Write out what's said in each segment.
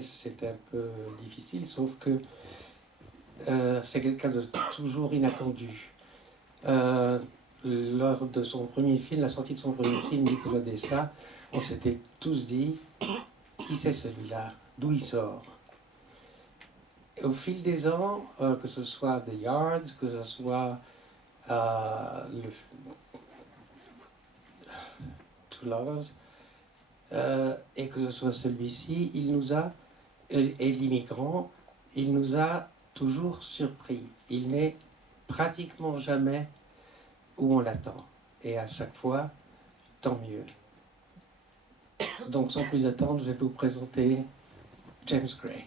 c'était un peu difficile, sauf que c'est quelqu'un de toujours inattendu. Lors de son premier film, la sortie de son premier film, Nicolas Dessa, on s'était tous dit, qui c'est celui-là? D'où il sort? Et au fil des ans, que ce soit The Yards, que ce soit Two Lovers, et que ce soit celui-ci, il nous a, et l'immigrant, il nous a toujours surpris. Il n'est pratiquement jamais où on l'attend. Et à chaque fois, tant mieux. Donc sans plus attendre, je vais vous présenter James Gray.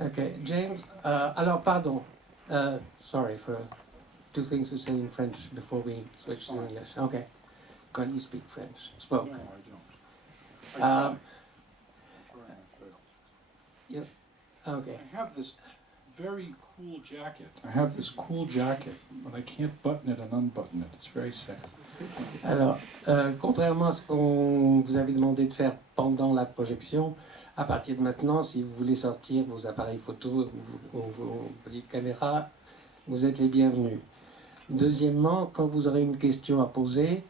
Okay, James, alors pardon, sorry for two things to say in French before we switch to English. Okay, God, you speak French. Spoke. No, I don't. I Yeah, okay. I have this very cool jacket. I have this cool jacket, but I can't button it and unbutton it. It's very sad. Alors, contrairement à ce qu'on vous avait demandé de faire pendant la projection, à partir de maintenant, si vous voulez sortir vos appareils photo ou vos petites caméras, vous êtes les bienvenus. Deuxièmement, quand vous aurez une question à poser,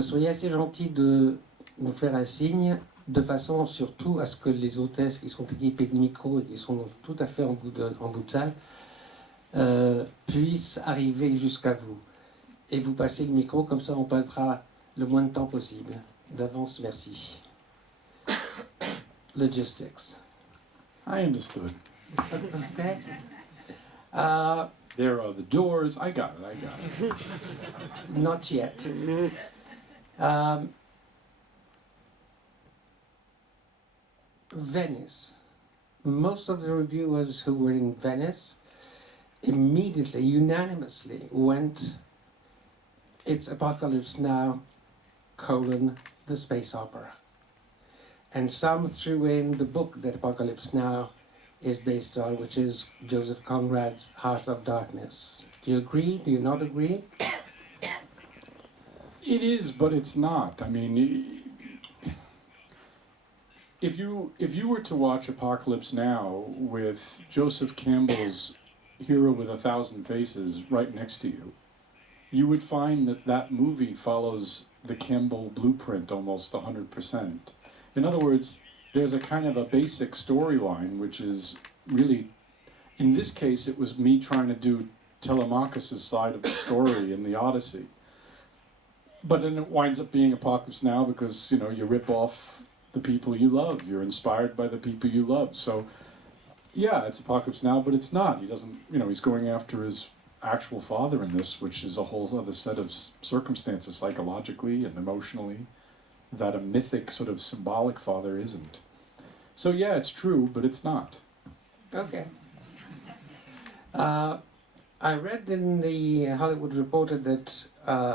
soyez assez gentil de nous faire un signe, de façon surtout à ce que les hôtesses qui sont équipées de micros et qui sont tout à fait en bout de salle puissent arriver jusqu'à vous. Et vous passez le micro, comme ça on perdra le moins de temps possible. D'avance, merci. Logistics. I understood. Okay. There are the doors. I got it. Not yet. Venice. Most of the reviewers who were in Venice immediately, unanimously went, it's Apocalypse Now, the space opera. And some threw in the book that Apocalypse Now is based on, which is Joseph Conrad's Heart of Darkness. Do you agree? Do you not agree? It is, but it's not. I mean, if you were to watch Apocalypse Now with Joseph Campbell's Hero with a Thousand Faces right next to you, you would find that that movie follows the Campbell blueprint almost 100%. In other words, there's a kind of a basic storyline, which is really, in this case, it was me trying to do Telemachus' side of the story in the Odyssey. But then it winds up being Apocalypse Now because, you know, you rip off the people you love. You're inspired by the people you love. So, yeah, it's Apocalypse Now, but it's not. He doesn't, you know, he's going after his actual father in this, which is a whole other set of circumstances psychologically and emotionally that a mythic sort of symbolic father isn't. So yeah, it's true, but it's not. Okay. I read in the Hollywood Reporter that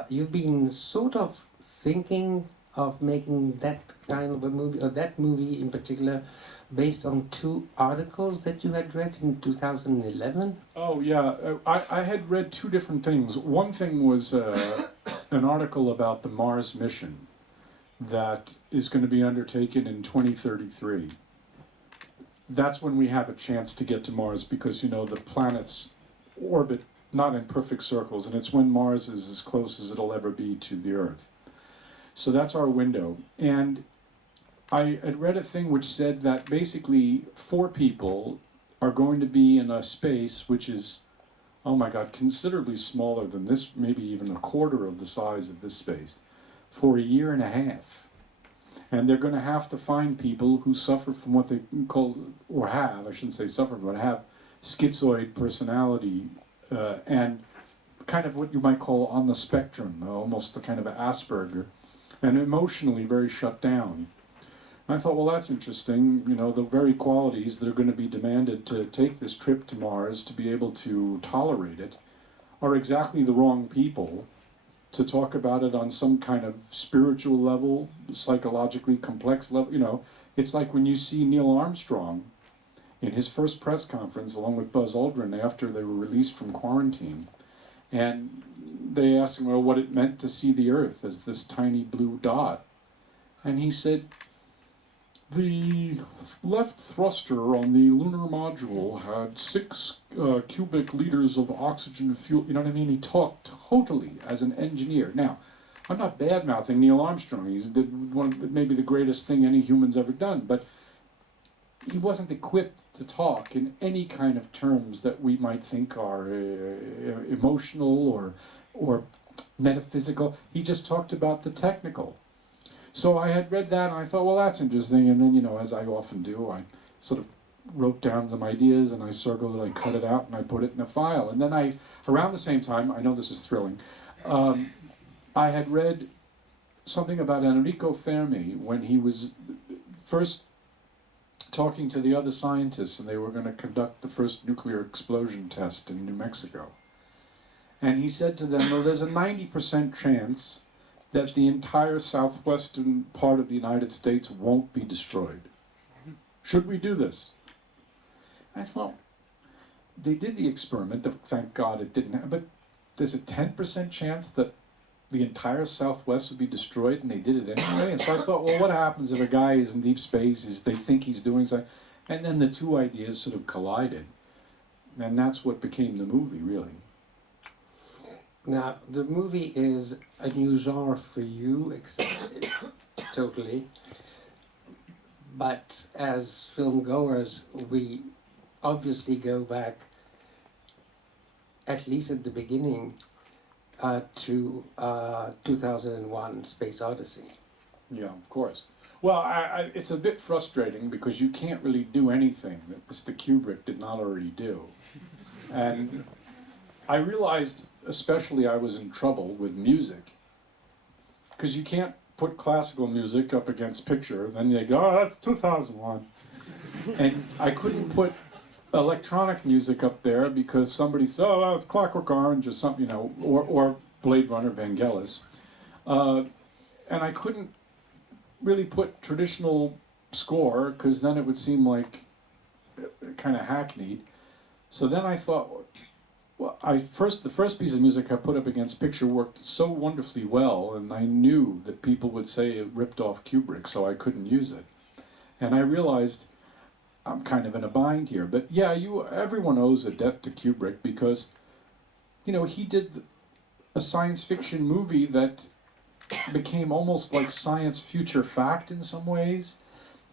you've been sort of thinking of making that kind of a movie, or that movie in particular, based on two articles that you had read in 2011? Oh yeah, I had read two different things. One thing was an article about the Mars mission that is going to be undertaken in 2033. That's when we have a chance to get to Mars because, you know, the planets orbit not in perfect circles, and it's when Mars is as close as it'll ever be to the Earth. So that's our window. And I had read a thing which said that basically 4 people are going to be in a space which is, oh my God, considerably smaller than this, maybe even a quarter of the size of this space, for a year and a half. And they're going to have to find people who suffer from what they call, or have, I shouldn't say suffer, but have schizoid personality and kind of what you might call on the spectrum, almost a kind of Asperger, and emotionally very shut down. And I thought, well, that's interesting. You know, the very qualities that are going to be demanded to take this trip to Mars, to be able to tolerate it, are exactly the wrong people to talk about it on some kind of spiritual level, psychologically complex level. You know, it's like when you see Neil Armstrong in his first press conference, along with Buzz Aldrin, after they were released from quarantine. And they asked him, well, what it meant to see the Earth as this tiny blue dot. And he said, the left thruster on the lunar module had 6 cubic liters of oxygen fuel. You know what I mean? He talked totally as an engineer. Now, I'm not bad-mouthing Neil Armstrong. He's did maybe the greatest thing any human's ever done. But he wasn't equipped to talk in any kind of terms that we might think are emotional or metaphysical. He just talked about the technical. So I had read that and I thought, well, that's interesting. And then, you know, as I often do, I sort of wrote down some ideas and I circled it, I cut it out and I put it in a file. And then around the same time, I know this is thrilling, I had read something about Enrico Fermi when he was first talking to the other scientists and they were going to conduct the first nuclear explosion test in New Mexico. And he said to them, well, there's a 90% chance that the entire southwestern part of the United States won't be destroyed. Should we do this? I thought, they did the experiment, thank God it didn't happen, but there's a 10% chance that the entire Southwest would be destroyed, and they did it anyway. And so I thought, well, what happens if a guy is in deep space, they think he's doing something, and then the two ideas sort of collided. And that's what became the movie, really. Now, the movie is a new genre for you, totally. But as film goers, we obviously go back, at least at the beginning, to 2001, Space Odyssey. Yeah, of course. Well, it's a bit frustrating because you can't really do anything that Mr. Kubrick did not already do. And I realized, especially, I was in trouble with music. Because you can't put classical music up against picture, and then they go, oh, that's 2001. And I couldn't put electronic music up there because somebody said, oh, it's Clockwork Orange or something, you know, or Blade Runner, Vangelis. And I couldn't really put traditional score because then it would seem like kind of hackneyed. So then I thought, well, the first piece of music I put up against picture worked so wonderfully well, and I knew that people would say it ripped off Kubrick, so I couldn't use it. And I realized I'm kind of in a bind here. But yeah, everyone owes a debt to Kubrick because, you know, he did a science fiction movie that became almost like science future fact in some ways.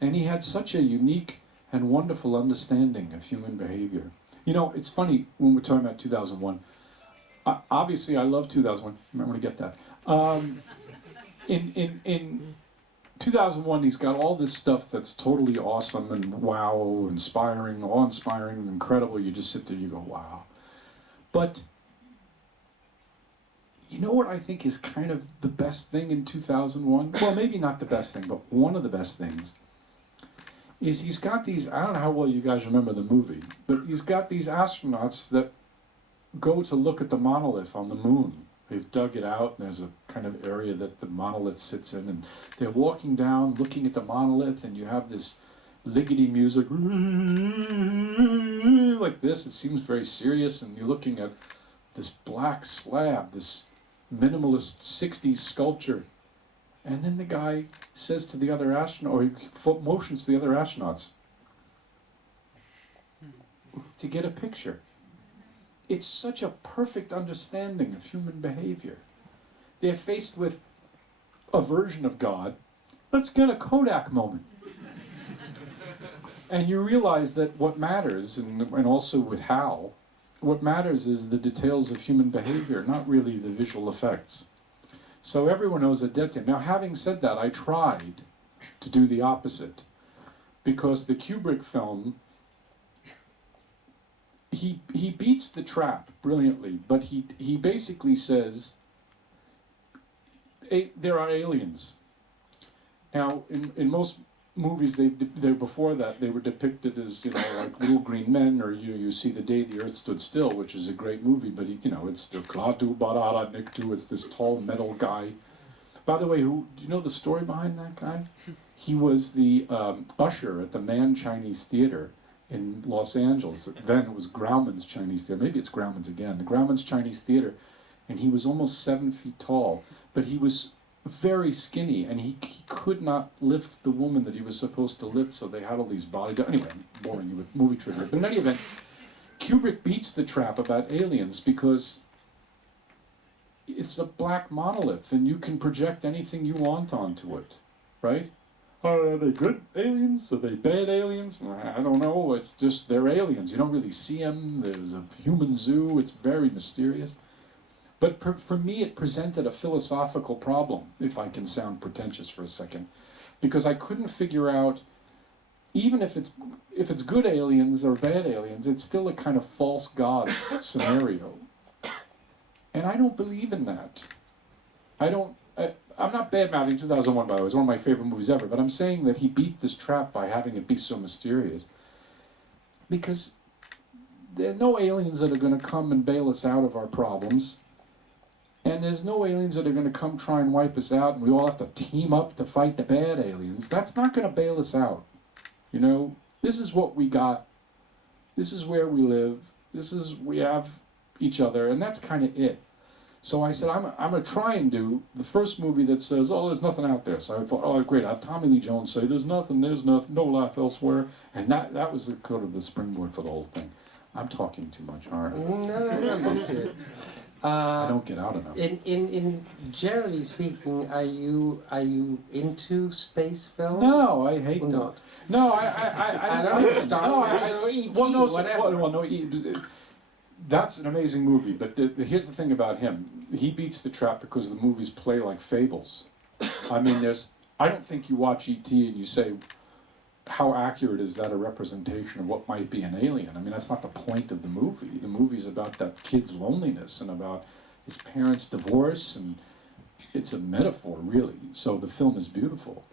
And he had such a unique and wonderful understanding of human behavior. You know, it's funny when we're talking about 2001. Obviously, I love 2001. You might want to get that. In 2001, he's got all this stuff that's totally awesome and wow, inspiring, awe-inspiring, incredible. You just sit there, you go, wow. But you know what I think is kind of the best thing in 2001? Well, maybe not the best thing, but one of the best things is he's got these, I don't know how well you guys remember the movie, but he's got these astronauts that go to look at the monolith on the moon. They've dug it out, and there's a kind of area that the monolith sits in, and they're walking down, looking at the monolith, and you have this liggity music, like this. It seems very serious, and you're looking at this black slab, this minimalist 60s sculpture. And then the guy says to the other astronaut, or he motions to the other astronauts to get a picture. It's such a perfect understanding of human behavior. They're faced with a version of God. Let's get a Kodak moment. And you realize that what matters, and also with Hal, what matters is the details of human behavior, not really the visual effects. So everyone owes a debt to him. Now, having said that, I tried to do the opposite, because the Kubrick film, he beats the trap brilliantly, but he basically says, there are aliens. Now, in most movies, they before that, they were depicted as, you know, like little green men, or you see The Day the Earth Stood Still, which is a great movie, but you know, it's the Klatu Barara Niktu, it's this tall metal guy. By the way, do you know the story behind that guy? He was the usher at the Man Chinese Theater in Los Angeles. Then it was Grauman's Chinese Theater. Maybe it's Grauman's again. The Grauman's Chinese Theater, and he was almost 7 feet tall, but he was very skinny, and he could not lift the woman that he was supposed to lift, so they had all these body... Anyway, I'm boring you with movie trivia. But in any event, Kubrick beats the trap about aliens because it's a black monolith, and you can project anything you want onto it, right? Are they good aliens? Are they bad aliens? I don't know. It's just they're aliens. You don't really see them. There's a human zoo. It's very mysterious. But for me, it presented a philosophical problem, if I can sound pretentious for a second, because I couldn't figure out, even if it's good aliens or bad aliens, it's still a kind of false gods scenario. And I don't believe in that. I'm not bad-mouthing 2001, by the way. It's one of my favorite movies ever. But I'm saying that he beat this trap by having it be so mysterious. Because there are no aliens that are going to come and bail us out of our problems. And there's no aliens that are going to come try and wipe us out, and we all have to team up to fight the bad aliens. That's not going to bail us out. You know, this is what we got. This is where we live. We have each other, and that's kind of it. So I said, I'm going to try and do the first movie that says, oh, there's nothing out there. So I thought, oh, great, I have Tommy Lee Jones say, there's nothing, no life elsewhere. And that was the kind of the springboard for the whole thing. I'm talking too much, aren't I? No, not to it. I don't get out enough. In generally speaking, are you into space films? No, I hate or them. not? No, I don't know, Star no, Wars or E.T., well, no, whatever. well, no, that's an amazing movie, but here's the thing about him. He beats the trap because the movies play like fables. I mean, I don't think you watch E.T. and you say, how accurate is that a representation of what might be an alien? I mean, that's not the point of the movie. The movie's about that kid's loneliness and about his parents' divorce, and it's a metaphor, really. So the film is beautiful.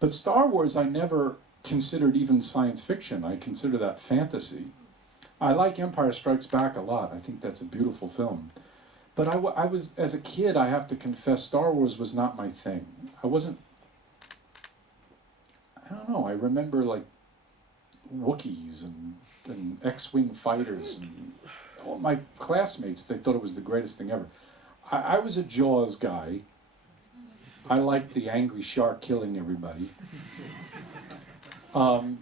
But Star Wars, I never considered even science fiction. I consider that fantasy. I like Empire Strikes Back a lot. I think that's a beautiful film. But I was, as a kid, I have to confess, Star Wars was not my thing. I don't know, I remember like Wookiees and X-Wing fighters and all my classmates, they thought it was the greatest thing ever. I was a Jaws guy. I liked the angry shark killing everybody. And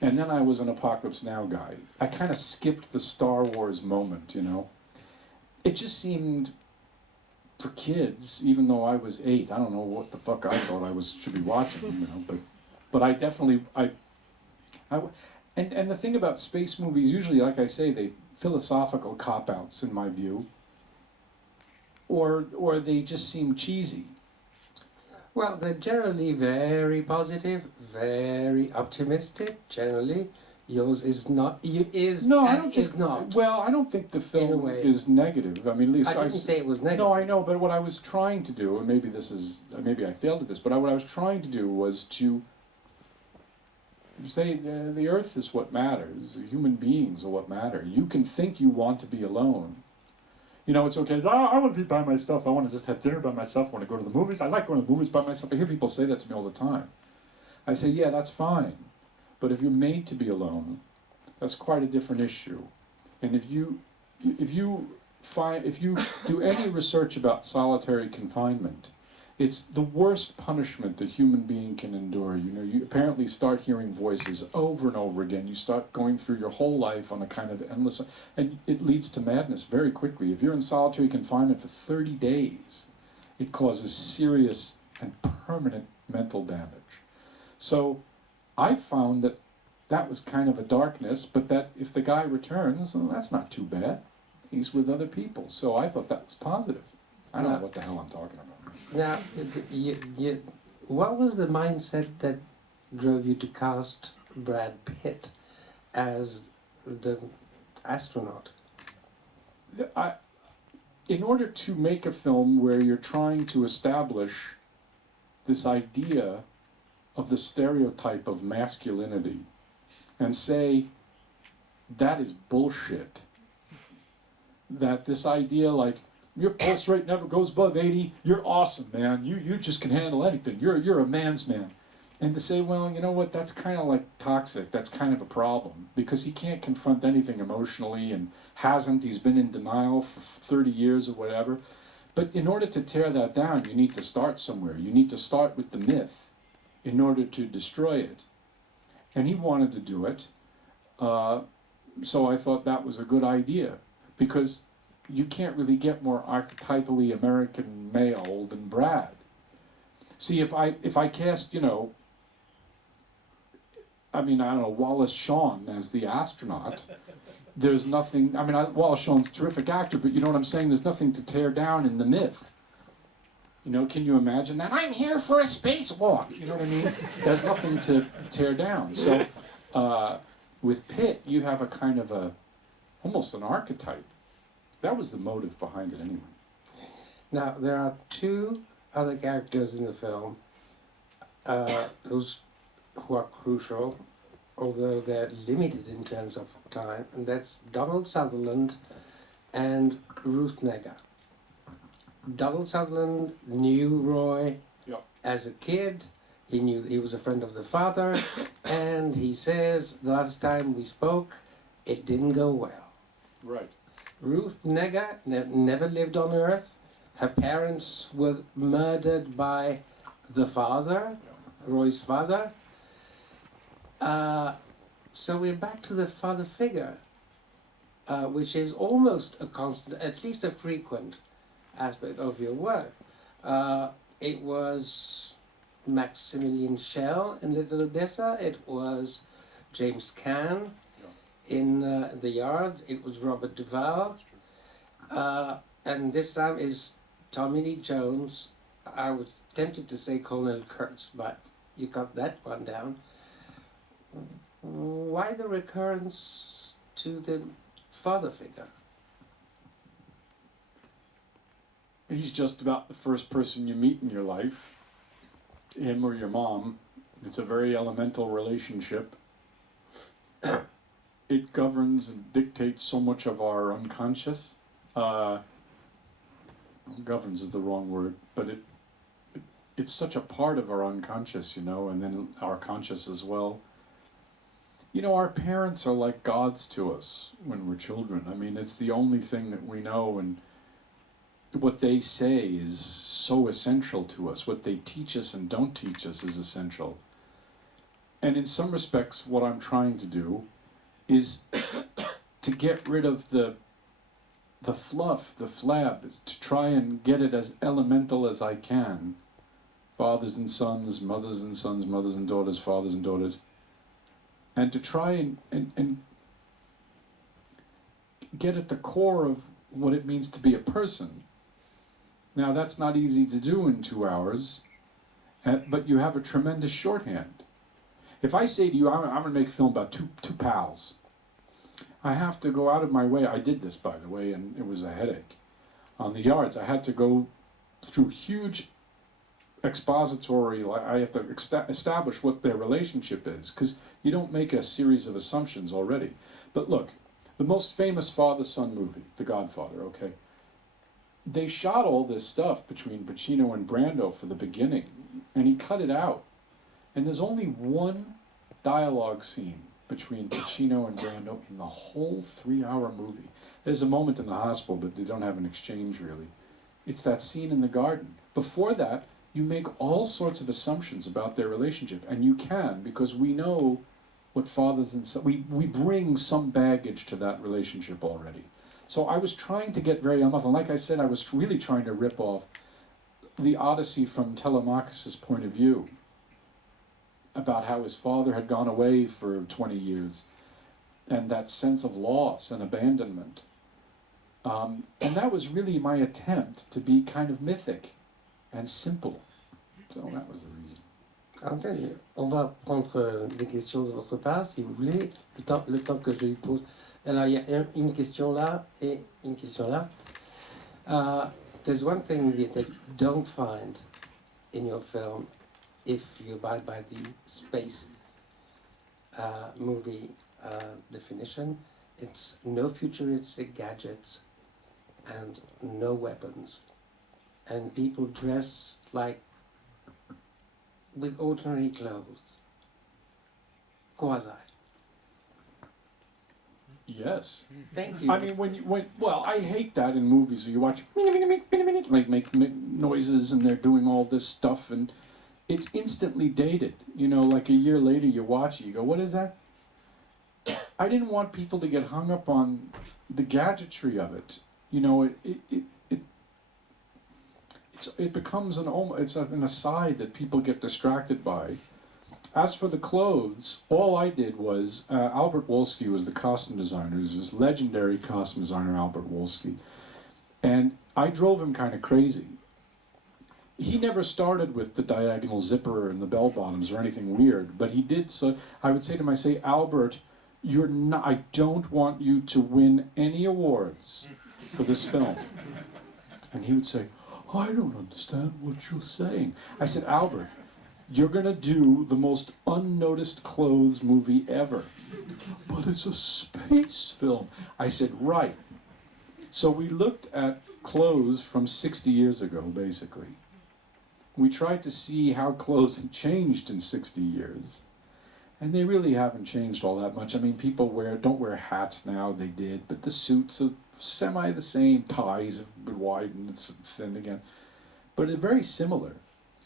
then I was an Apocalypse Now guy. I kind of skipped the Star Wars moment, you know. It just seemed, for kids, even though I was 8, I don't know what the fuck I thought should be watching, you know, but I definitely, and the thing about space movies, usually, like I say, they philosophical cop-outs, in my view, or they just seem cheesy. Well, they're generally very positive, very optimistic, generally. Yours is not. No, I don't think. Is not. Well, I don't think the film is negative. I mean, at least I didn't say it was negative. No, I know, but what I was trying to do, and maybe I failed at this, but what I was trying to do was to say the Earth is what matters. Human beings are what matter. You can think you want to be alone. You know, it's okay. I want to be by myself. I want to just have dinner by myself. I want to go to the movies. I like going to the movies by myself. I hear people say that to me all the time. I say, yeah, that's fine. But if you're made to be alone, that's quite a different issue. And if you do any research about solitary confinement, it's the worst punishment a human being can endure. You know, you apparently start hearing voices over and over again. You start going through your whole life on a kind of endless, and it leads to madness very quickly. If you're in solitary confinement for 30 days, it causes serious and permanent mental damage. So I found that was kind of a darkness, but that if the guy returns, well, that's not too bad. He's with other people. So I thought that was positive. I don't know what the hell I'm talking about. Now, what was the mindset that drove you to cast Brad Pitt as the astronaut? In order to make a film where you're trying to establish this idea of the stereotype of masculinity and say, that is bullshit. That this idea like, your pulse rate never goes above 80, you're awesome, man. You just can handle anything. You're a man's man. And to say, well, you know what, that's kind of like toxic, that's kind of a problem, because he can't confront anything emotionally and hasn't, he's been in denial for 30 years or whatever. But in order to tear that down, you need to start somewhere. You need to start with the myth in order to destroy it. And he wanted to do it, so I thought that was a good idea, because you can't really get more archetypally American male than Brad. See, if I cast, you know, I mean, I don't know, Wallace Shawn as the astronaut, there's nothing, I mean, Wallace Shawn's a terrific actor, but you know what I'm saying, there's nothing to tear down in the myth. You know, can you imagine that? I'm here for a spacewalk, you know what I mean? There's nothing to tear down. So, with Pitt, you have a kind of almost an archetype. That was the motive behind it anyway. Now, there are two other characters in the film who are crucial, although they're limited in terms of time, and that's Donald Sutherland and Ruth Negga. Donald Sutherland knew Roy as a kid. He knew he was a friend of the father, and he says the last time we spoke, it didn't go well. Right. Ruth Negga never lived on Earth. Her parents were murdered by the father, Roy's father. So we're back to the father figure, which is almost a constant, at least a frequent aspect of your work. It was Maximilian Schell in Little Odessa. It was James Caan in The Yard. It was Robert Duvall. And this time is Tommy Lee Jones. I was tempted to say Colonel Kurtz, but you got that one down. Why the recurrence to the father figure? He's just about the first person you meet in your life, him or your mom. It's a very elemental relationship. It governs and dictates so much of our unconscious. Governs is the wrong word, but it's such a part of our unconscious, you know, and then our conscious as well. You know, our parents are like gods to us when we're children. I mean, it's the only thing that we know, and what they say is so essential to us. What they teach us and don't teach us is essential. And in some respects, what I'm trying to do is to get rid of the fluff, the flab, to try and get it as elemental as I can. Fathers and sons, mothers and sons, mothers and daughters, fathers and daughters. And to try and get at the core of what it means to be a person. Now, that's not easy to do in 2 hours, but you have a tremendous shorthand. If I say to you, I'm going to make a film about two pals, I have to go out of my way. I did this, by the way, and it was a headache. On The Yards, I had to go through huge expository, I have to establish what their relationship is, because you don't make a series of assumptions already. But look, the most famous father-son movie, The Godfather, okay? They shot all this stuff between Pacino and Brando for the beginning, and he cut it out. And there's only one dialogue scene between Pacino and Brando in the whole 3-hour movie. There's a moment in the hospital, but they don't have an exchange, really. It's that scene in the garden. Before that, you make all sorts of assumptions about their relationship, and you can, because we know what fathers and sons, we bring some baggage to that relationship already. So I was trying to get very elemental. Like I said, I was really trying to rip off the Odyssey from Telemachus' point of view, about how his father had gone away for 20 years, and that sense of loss and abandonment. And that was really my attempt to be kind of mythic and simple. So that was the reason. Entendu. On va prendre des questions de votre part, si vous voulez, le temps que je lui pose. Alors, il y a une question là et une question là. There's one thing that you don't find in your film if you abide by the space movie definition. It's no futuristic gadgets and no weapons. And people dress like with ordinary clothes? Quasi. Yes. Thank you. I mean, well, I hate that in movies where you watch like make noises and they're doing all this stuff and it's instantly dated. You know, like a year later you watch it, you go, what is that? I didn't want people to get hung up on the gadgetry of it. You know, it becomes an aside that people get distracted by. As for the clothes, all I did was, Albert Wolski was the costume designer. He was this legendary costume designer, Albert Wolski. And I drove him kind of crazy. He never started with the diagonal zipper and the bell bottoms or anything weird, but he did. So I would say to him, Albert, I don't want you to win any awards for this film. And he would say, I don't understand what you're saying. I said, Albert, you're going to do the most unnoticed clothes movie ever. But it's a space film. I said, right. So we looked at clothes from 60 years ago, basically. We tried to see how clothes had changed in 60 years. And they really haven't changed all that much. I mean, people don't wear hats now, they did, but the suits are semi the same. Ties have been widened, it's thin again. But they're very similar.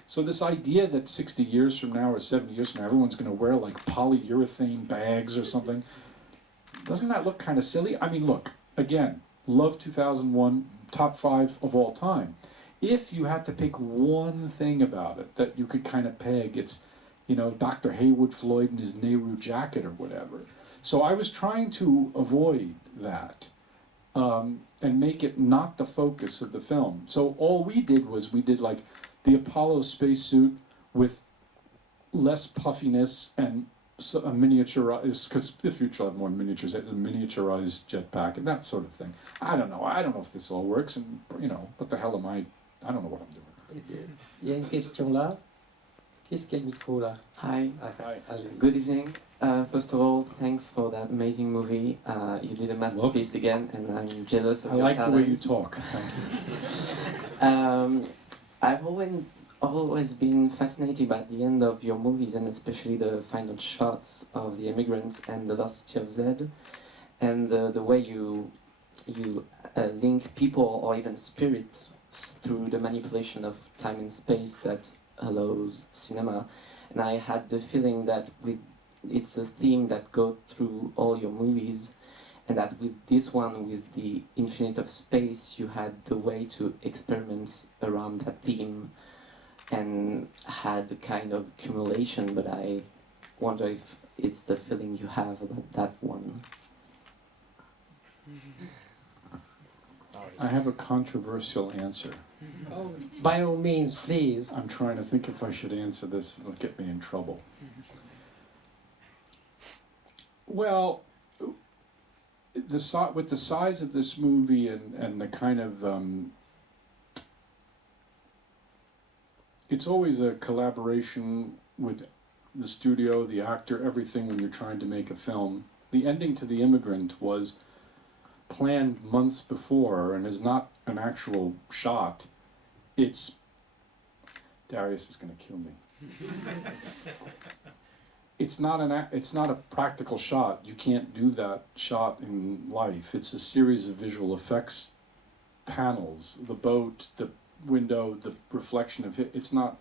So this idea that 60 years from now or 70 years from now, everyone's going to wear like polyurethane bags or something, doesn't that look kind of silly? I mean, look, again, love 2001, top 5 of all time. If you had to pick one thing about it that you could kind of peg, it's, you know, Dr. Haywood Floyd in his Nehru jacket or whatever. So I was trying to avoid that and make it not the focus of the film. So all we did was like the Apollo spacesuit with less puffiness and a miniaturized, because the future will have more miniatures, a miniaturized jetpack and that sort of thing. I don't know if this all works, and you know, what the hell am I don't know what I'm doing. Il y a une question là. Qu'est-ce qu'il y a le micro là? Hi. Hi. Good evening. First of all, thanks for that amazing movie. You did a masterpiece again, and I'm jealous of your talent. I like the way you talk. Thank you. I've always been fascinated by the end of your movies, and especially the final shots of the immigrants and the lost city of Zed, and the way you link people or even spirits through the manipulation of time and space that allows cinema. And I had the feeling that it's a theme that goes through all your movies, and that with this one, with the infinite of space, you had the way to experiment around that theme and had a kind of accumulation, but I wonder if it's the feeling you have about that one. I have a controversial answer. Oh, by all means, please. I'm trying to think if I should answer this. It'll get me in trouble. Well, with the size of this movie and the kind of it's always a collaboration with the studio, the actor, everything when you're trying to make a film. The ending to The Immigrant was planned months before and is not an actual shot. It's Darius is going to kill me. It's not a practical shot. You can't do that shot in life. It's a series of visual effects panels, the boat, the window, the reflection of it. It's not,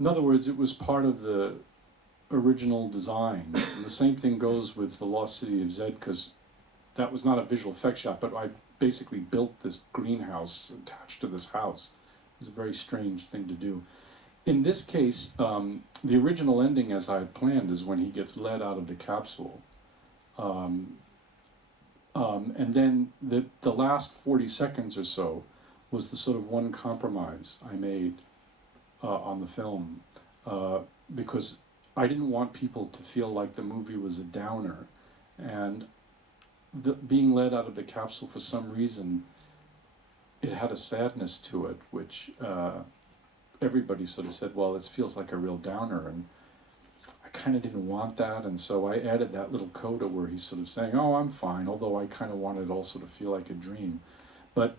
in other words, it was part of the original design. And the same thing goes with the Lost City of Zed, because that was not a visual effects shot, but I basically built this greenhouse attached to this house. It was a very strange thing to do. In this case, the original ending, as I had planned, is when he gets led out of the capsule. And then the last 40 seconds or so was the sort of one compromise I made on the film, because I didn't want people to feel like the movie was a downer, and being led out of the capsule, for some reason, it had a sadness to it, which everybody sort of said, well, this feels like a real downer, and I kind of didn't want that, and so I added that little coda where he's sort of saying, oh, I'm fine, although I kind of wanted it also to feel like a dream. But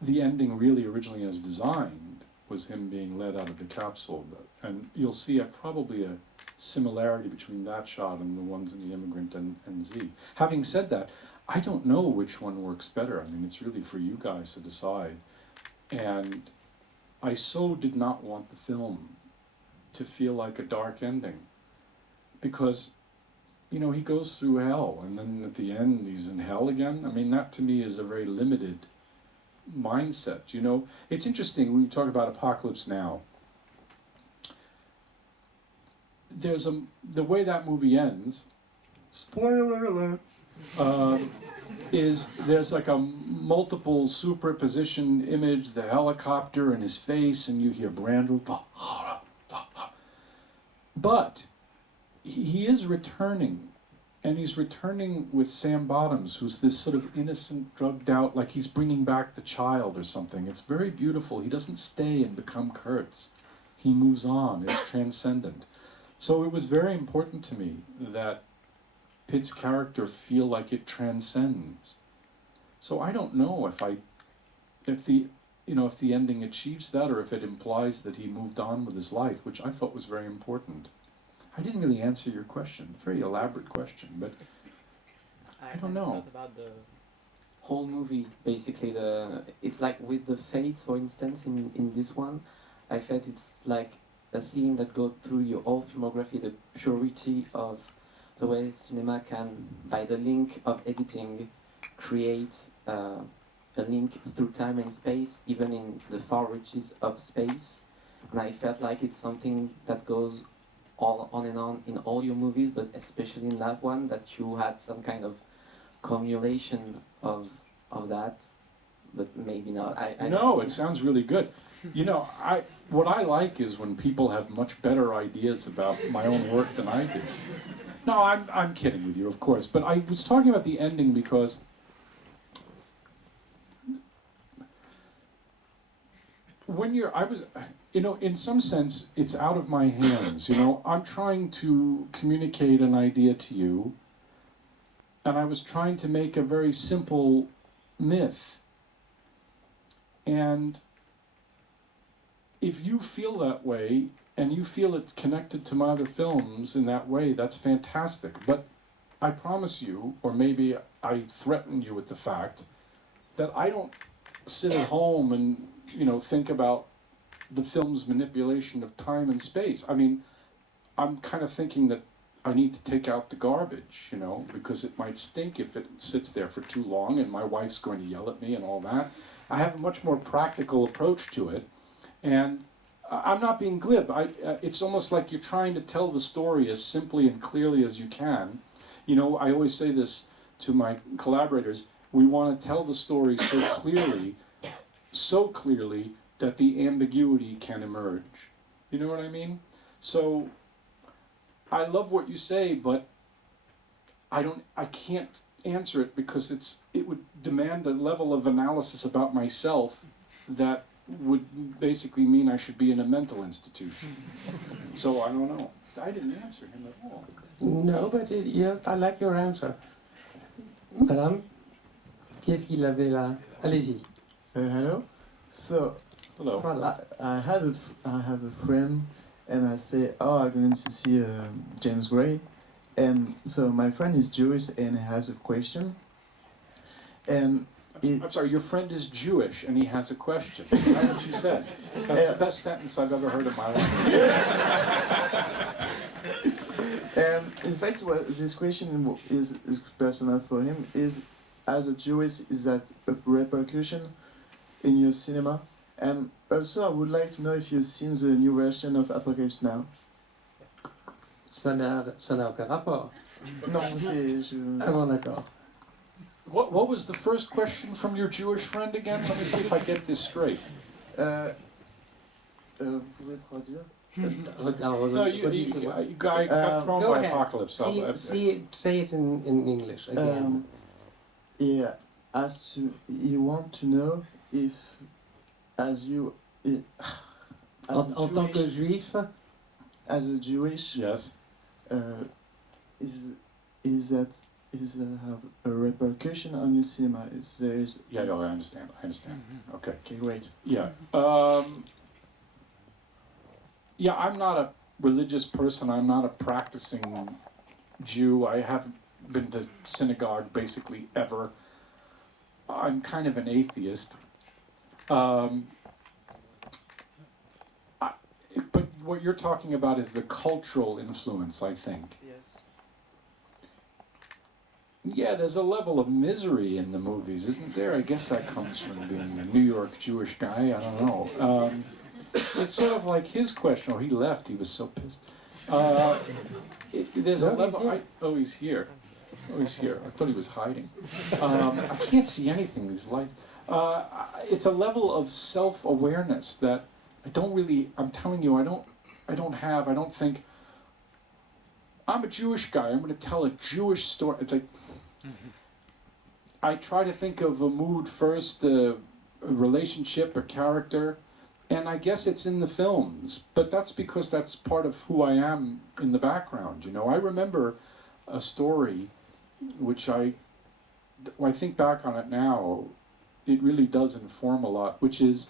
the ending really originally as designed was him being led out of the capsule. And you'll see probably a similarity between that shot and the ones in The Immigrant and Z. Having said that, I don't know which one works better. I mean, it's really for you guys to decide. And I so did not want the film to feel like a dark ending, because, you know, he goes through hell and then at the end he's in hell again. I mean, that to me is a very limited mindset, you know. It's interesting when you talk about Apocalypse Now. There's the way that movie ends, spoiler alert, is there's like a multiple superposition image, the helicopter and his face, and you hear Brandel, but he is returning, and he's returning with Sam Bottoms, who's this sort of innocent, drugged out, like he's bringing back the child or something. It's very beautiful. He doesn't stay and become Kurtz. He moves on. It's transcendent. So it was very important to me that Pitt's character feel like it transcends. So I don't know if the ending achieves that, or if it implies that he moved on with his life, which I thought was very important. I didn't really answer your question. Very elaborate question, but I don't know. About the whole movie, basically, it's like with the Fates, for instance, in this one, I felt it's like a theme that goes through your whole filmography, the purity of the way cinema can, by the link of editing, create a link through time and space, even in the far reaches of space. And I felt like it's something that goes all on and on in all your movies, but especially in that one, that you had some kind of cumulation of that, but maybe not. No, it sounds really good. You know, what I like is when people have much better ideas about my own work than I do. No, I'm kidding with you, of course, but I was talking about the ending because in some sense, it's out of my hands, you know. I'm trying to communicate an idea to you, and I was trying to make a very simple myth. And if you feel that way, and you feel it's connected to my other films in that way, that's fantastic. But I promise you, or maybe I threaten you with the fact, that I don't sit at home and, you know, think about the film's manipulation of time and space. I mean, I'm kind of thinking that I need to take out the garbage, you know, because it might stink if it sits there for too long and my wife's going to yell at me and all that. I have a much more practical approach to it, and I'm not being glib. It's almost like you're trying to tell the story as simply and clearly as you can. You know, I always say this to my collaborators, we want to tell the story so clearly that the ambiguity can emerge. You know what I mean? So I love what you say, but I can't answer it because it would demand a level of analysis about myself that would basically mean I should be in a mental institution. So I don't know. I didn't answer him at all. No, but I like your answer. Madame, qu'est-ce qu'il avait là? Allez-y. Hello. So Hello. Voilà. I have a friend, and I say, oh, I'm going to see James Gray, and so my friend is Jewish and he has a question, and I'm sorry, your friend is Jewish and he has a question. Is that what you said? That's the best sentence I've ever heard in my life. And in fact, this question is personal for him. Is, as a Jewish, is that a repercussion in your cinema? And also, I would like to know if you've seen the new version of Apocalypse Now. Ça n'a aucun rapport. Non, c'est... Ah bon, d'accord. What was the first question from your Jewish friend again? Let me see if I get this straight. Vous pouvez traduire? No, you got thrown by Apocalypse. Say it in English again. He want to know if, as you, En tant que juif, as a Jewish, Yes. is have a repercussion on your cinema? If there is. Yeah, I understand. Mm-hmm. Okay. Okay, great. Yeah. Yeah, I'm not a religious person. I'm not a practicing Jew. I haven't been to synagogue basically ever. I'm kind of an atheist. Um, but what you're talking about is the cultural influence, I think. Yes. Yeah, there's a level of misery in the movies, isn't there? I guess that comes from being a New York Jewish guy. I don't know. It's sort of like his question. Oh, he left. He was so pissed. There's a level. Oh, he's here. Oh, he's here. I thought he was hiding. I can't see anything. These lights. It's a level of self-awareness that I don't really. I'm telling you, I don't have. I don't think. I'm a Jewish guy. I'm going to tell a Jewish story. It's like I try to think of a mood first, a relationship, a character. And I guess it's in the films, but that's because that's part of who I am in the background. You know, I remember a story, which I think back on it now, it really does inform a lot, which is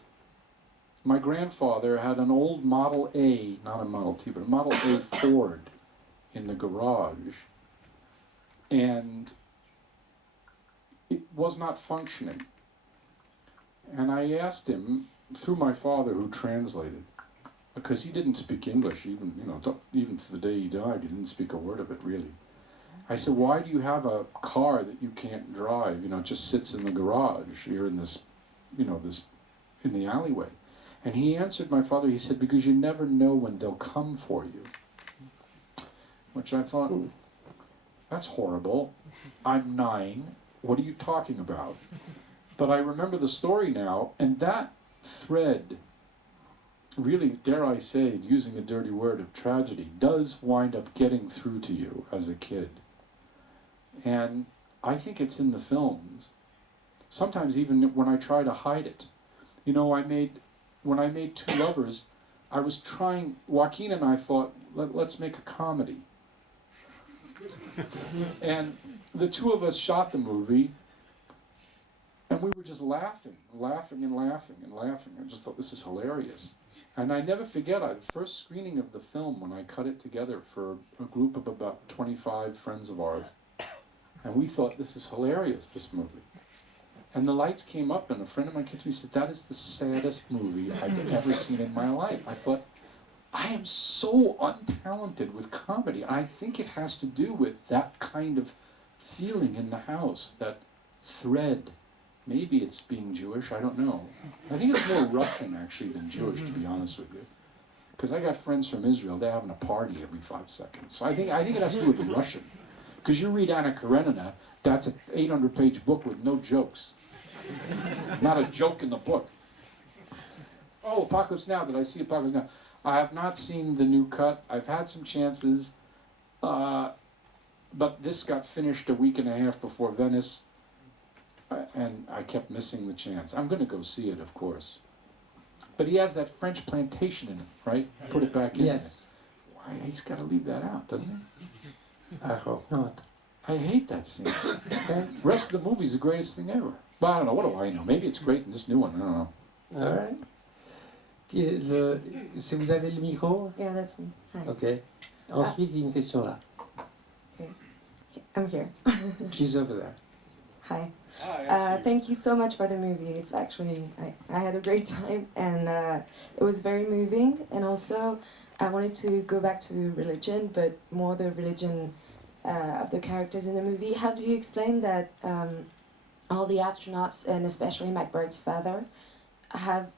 my grandfather had an old Model A, not a Model T, but a Model A Ford in the garage, and it was not functioning. And I asked him, through my father who translated, because he didn't speak English, even to the day he died, he didn't speak a word of it really. I said, why do you have a car that you can't drive? It just sits in the garage. You're in this, in the alleyway. And he answered my father, he said, because you never know when they'll come for you. Which I thought, that's horrible. I'm 9. What are you talking about? But I remember the story now, and that thread, really, dare I say it, using a dirty word, of tragedy, does wind up getting through to you as a kid. And I think it's in the films. Sometimes even when I try to hide it. When I made Two Lovers, I was trying, Joaquin and I thought, let's make a comedy. And the two of us shot the movie, and we were just laughing. I just thought, this is hilarious. And I never forget, the first screening of the film, when I cut it together for a group of about 25 friends of ours, and we thought, this is hilarious, this movie. And the lights came up, and a friend of mine came to me and said, that is the saddest movie I've ever seen in my life. I thought, I am so untalented with comedy. And I think it has to do with that kind of feeling in the house, that thread. Maybe it's being Jewish, I don't know. I think it's more Russian, actually, than Jewish, to be honest with you. Because I got friends from Israel, they're having a party every 5 seconds. So I think it has to do with the Russian. Because you read Anna Karenina, that's an 800-page book with no jokes. Not a joke in the book. Oh, Apocalypse Now, did I see Apocalypse Now? I have not seen the new cut. I've had some chances. But this got finished a week and a half before Venice. And I kept missing the chance. I'm going to go see it, of course. But he has that French plantation in it, right? Put it back in. Yes. Why, he's got to leave that out, doesn't he? I hope not. I hate that scene. Okay? The rest of the movie's the greatest thing ever. But I don't know. What do I know? Maybe it's great in this new one. I don't know. All right. Si vous avez le micro? Yeah, that's me. Hi. Ok. Ensuite, il y a une question là. Okay. I'm here. She's over there. Hi. Thank you so much for the movie. It's actually, I had a great time, and it was very moving. And also, I wanted to go back to religion, but more the religion of the characters in the movie. How do you explain that all the astronauts, and especially McBird's father, have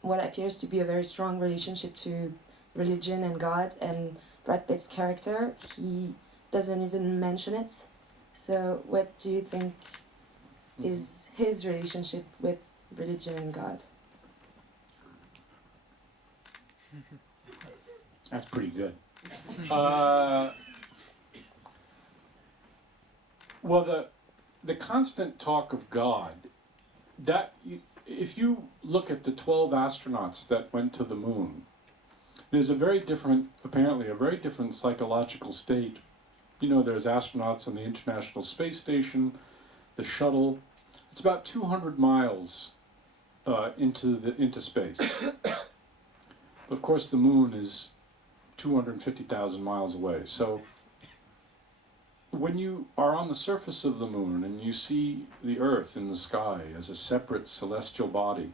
what appears to be a very strong relationship to religion and God, and Brad Pitt's character, he doesn't even mention it. So what do you think is his relationship with religion and God? That's pretty good. Well, the constant talk of God, if you look at the 12 astronauts that went to the moon, there's apparently a very different psychological state. There's astronauts on the International Space Station, the shuttle. It's about 200 miles into space. But of course, the moon is 250,000 miles away. So when you are on the surface of the moon and you see the Earth in the sky as a separate celestial body,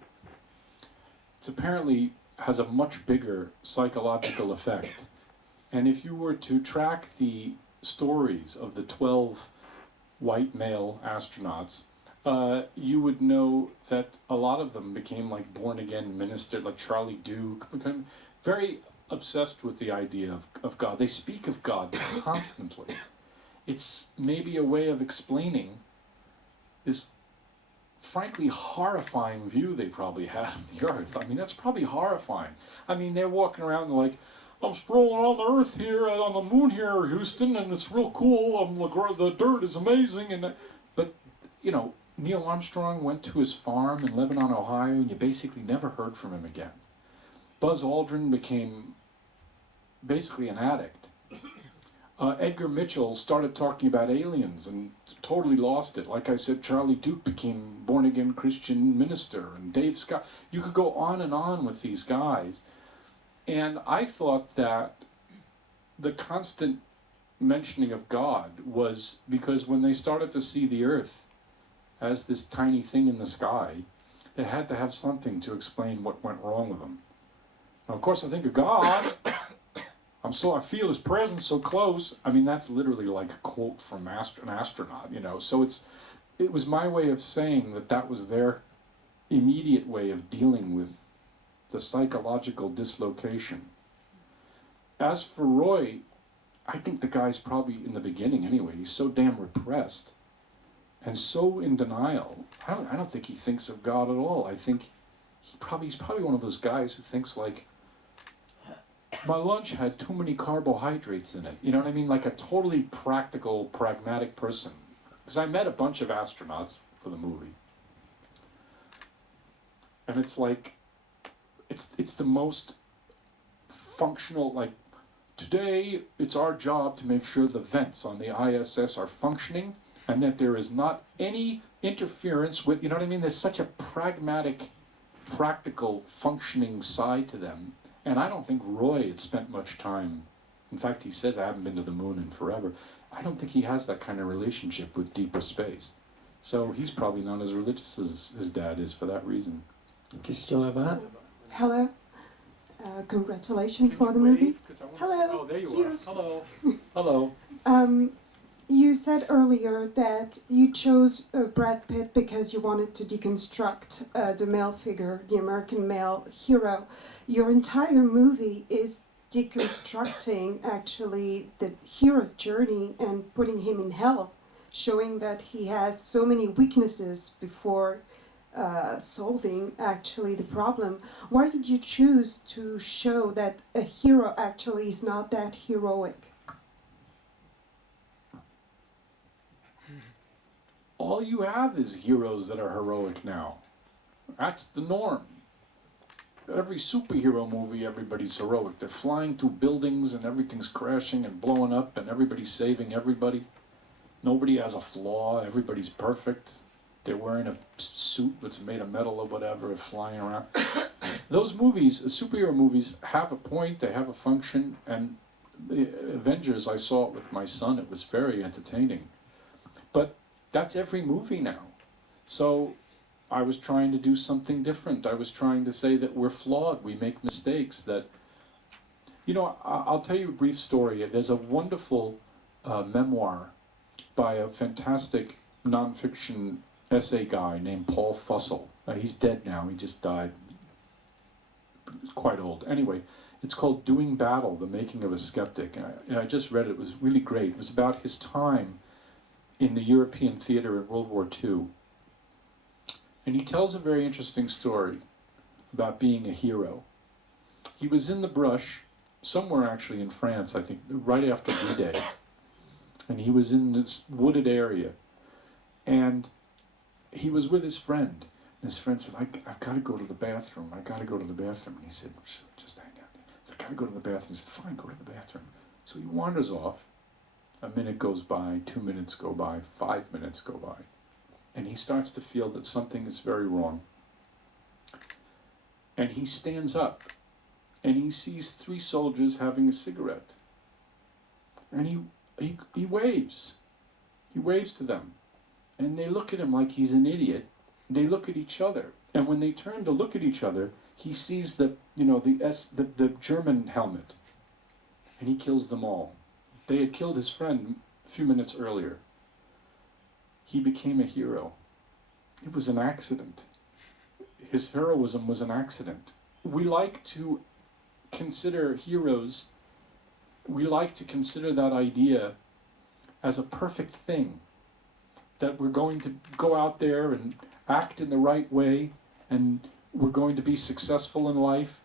it apparently has a much bigger psychological effect. And if you were to track the stories of the 12 white male astronauts, you would know that a lot of them became like born-again ministers, like Charlie Duke, became very obsessed with the idea of God. They speak of God constantly. It's maybe a way of explaining this frankly horrifying view they probably had of the Earth. I mean, that's probably horrifying. I mean, they're walking around like, I'm strolling on the Earth here, on the moon here, Houston, and it's real cool. The dirt is amazing. But, you know, Neil Armstrong went to his farm in Lebanon, Ohio, and you basically never heard from him again. Buzz Aldrin became basically an addict. Edgar Mitchell started talking about aliens and totally lost it. Like I said, Charlie Duke became born-again Christian minister, and Dave Scott. You could go on and on with these guys. And I thought that the constant mentioning of God was because when they started to see the Earth as this tiny thing in the sky, they had to have something to explain what went wrong with them. Now, of course, I think of God. I feel his presence so close. I mean, that's literally like a quote from an astronaut, you know. So it was my way of saying that was their immediate way of dealing with the psychological dislocation. As for Roy, I think the guy's probably, in the beginning anyway, he's so damn repressed and so in denial. I don't think he thinks of God at all. I think he's probably one of those guys who thinks like, my lunch had too many carbohydrates in it. You know what I mean? Like a totally practical, pragmatic person. Because I met a bunch of astronauts for the movie. And it's like, it's the most functional, like, today it's our job to make sure the vents on the ISS are functioning and that there is not any interference with, you know what I mean? There's such a pragmatic, practical, functioning side to them. And I don't think Roy had spent much time. In fact, he says, I haven't been to the moon in forever. I don't think he has that kind of relationship with deeper space. So he's probably not as religious as his dad is for that reason. Question là-bas. Hello. Congratulations for the movie. Hello. Oh, there you Here. are. Hello. Hello. You said earlier that you chose Brad Pitt because you wanted to deconstruct the male figure, the American male hero. Your entire movie is deconstructing actually the hero's journey and putting him in hell, showing that he has so many weaknesses before solving actually the problem. Why did you choose to show that a hero actually is not that heroic? All you have is heroes that are heroic now. That's the norm. Every superhero movie, everybody's heroic. They're flying through buildings and everything's crashing and blowing up and everybody's saving everybody. Nobody has a flaw. Everybody's perfect. They're wearing a suit that's made of metal or whatever, flying around. Those movies, superhero movies, have a point, they have a function, and the Avengers, I saw it with my son, it was very entertaining. But that's every movie now. So I was trying to do something different. I was trying to say that we're flawed, we make mistakes, that, you know, I'll tell you a brief story. There's a wonderful memoir by a fantastic nonfiction essay guy named Paul Fussell. He's dead now, he just died, quite old. Anyway, it's called Doing Battle, The Making of a Skeptic. And I just read it, it was really great. It was about his time in the European theater in World War II. And he tells a very interesting story about being a hero. He was in the brush, somewhere actually in France, I think, right after D-Day. And he was in this wooded area. And he was with his friend. And his friend said, I've got to go to the bathroom. I got to go to the bathroom. And he said, just hang out. He said, I got to go to the bathroom. He said, fine, go to the bathroom. So he wanders off. A minute goes by, 2 minutes go by, 5 minutes go by. And he starts to feel that something is very wrong. And he stands up and he sees 3 soldiers having a cigarette. And he waves. He waves to them. And they look at him like he's an idiot. They look at each other. And when they turn to look at each other, he sees the German helmet. And he kills them all. They had killed his friend a few minutes earlier. He became a hero. It was an accident. His heroism was an accident. We like to consider heroes, we like to consider that idea as a perfect thing. That we're going to go out there and act in the right way, and we're going to be successful in life.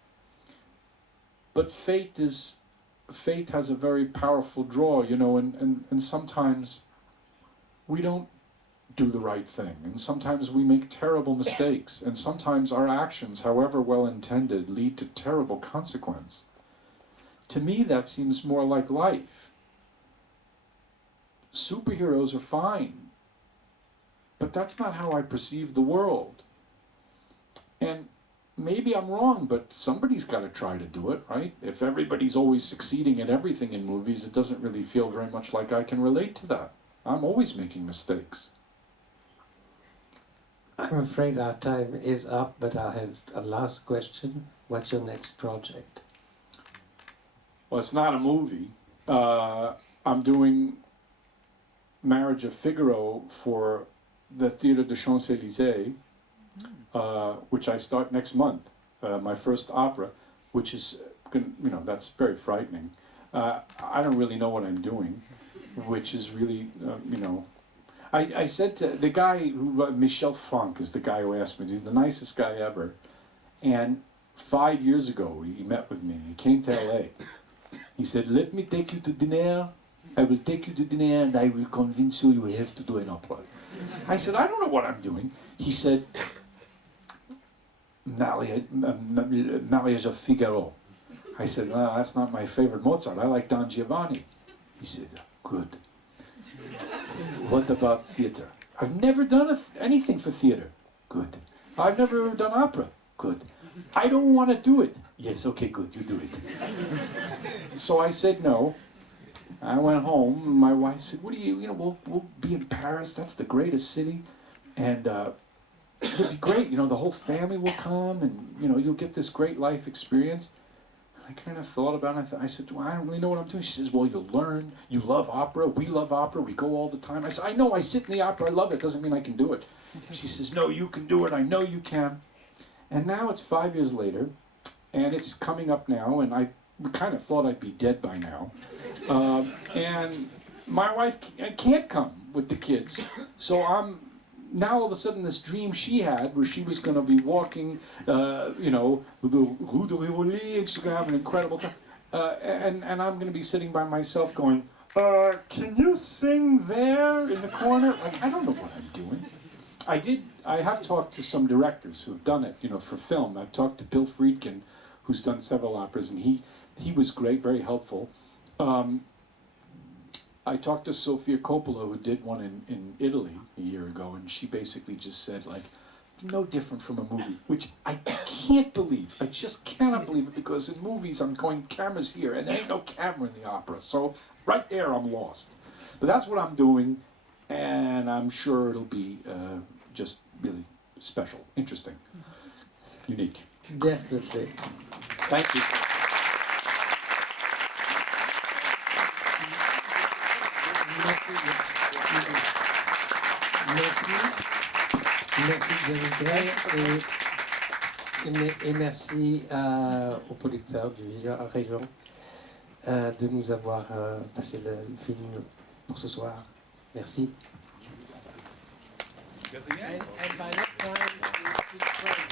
But fate has a very powerful draw, you know, and sometimes we don't do the right thing, and sometimes we make terrible mistakes, and sometimes our actions, however well intended, lead to terrible consequence. To me, that seems more like life. Superheroes are fine, but that's not how I perceive the world. And maybe I'm wrong, but somebody's got to try to do it, right? If everybody's always succeeding at everything in movies, it doesn't really feel very much like I can relate to that. I'm always making mistakes. I'm afraid our time is up, but I have a last question. What's your next project? Well, it's not a movie. I'm doing Marriage of Figaro for the Theatre de Champs-Élysées, which I start next month, my first opera, which is, that's very frightening. I don't really know what I'm doing, which is really, I said to the guy who, Michel Franck is the guy who asked me, he's the nicest guy ever, and 5 years ago he met with me, he came to LA. He said, let me take you to dinner, I will take you to dinner and I will convince you have to do an opera. I said, I don't know what I'm doing. He said, Marriage of Figaro. I said, no, that's not my favorite Mozart, I like Don Giovanni. He said, good. What about theater? I've never done anything for theater. Good. I've never done opera. Good. I don't want to do it. Yes, okay, good, you do it. So I said no. I went home. My wife said, what do we'll be in Paris. That's the greatest city. And it'll be great. The whole family will come and, you'll get this great life experience. I kind of thought about it. I said, well, I don't really know what I'm doing. She says, well, you'll learn. You love opera. We love opera. We go all the time. I said, I know. I sit in the opera. I love it. Doesn't mean I can do it. She says, no, you can do it. I know you can. And now it's 5 years later, and it's coming up now, and I kind of thought I'd be dead by now. And my wife can't come with the kids, so I'm now all of a sudden this dream she had where she was going to be walking, the Rue de Rivoli, and she's going to have an incredible time. And I'm going to be sitting by myself going, can you sing there in the corner? Like, I don't know what I'm doing. I have talked to some directors who have done it, for film. I've talked to Bill Friedkin, who's done several operas, and he was great, very helpful. I talked to Sofia Coppola, who did one in Italy a year ago, and she basically just said, like, no different from a movie, which I can't believe. I just cannot believe it, because in movies I'm going, cameras here, and there ain't no camera in the opera. So right there I'm lost. But that's what I'm doing, and I'm sure it'll be just really special, interesting, unique. Definitely. Thank you. Merci et merci aux producteurs du Région de nous avoir passé le film pour ce soir. Merci. And by that time,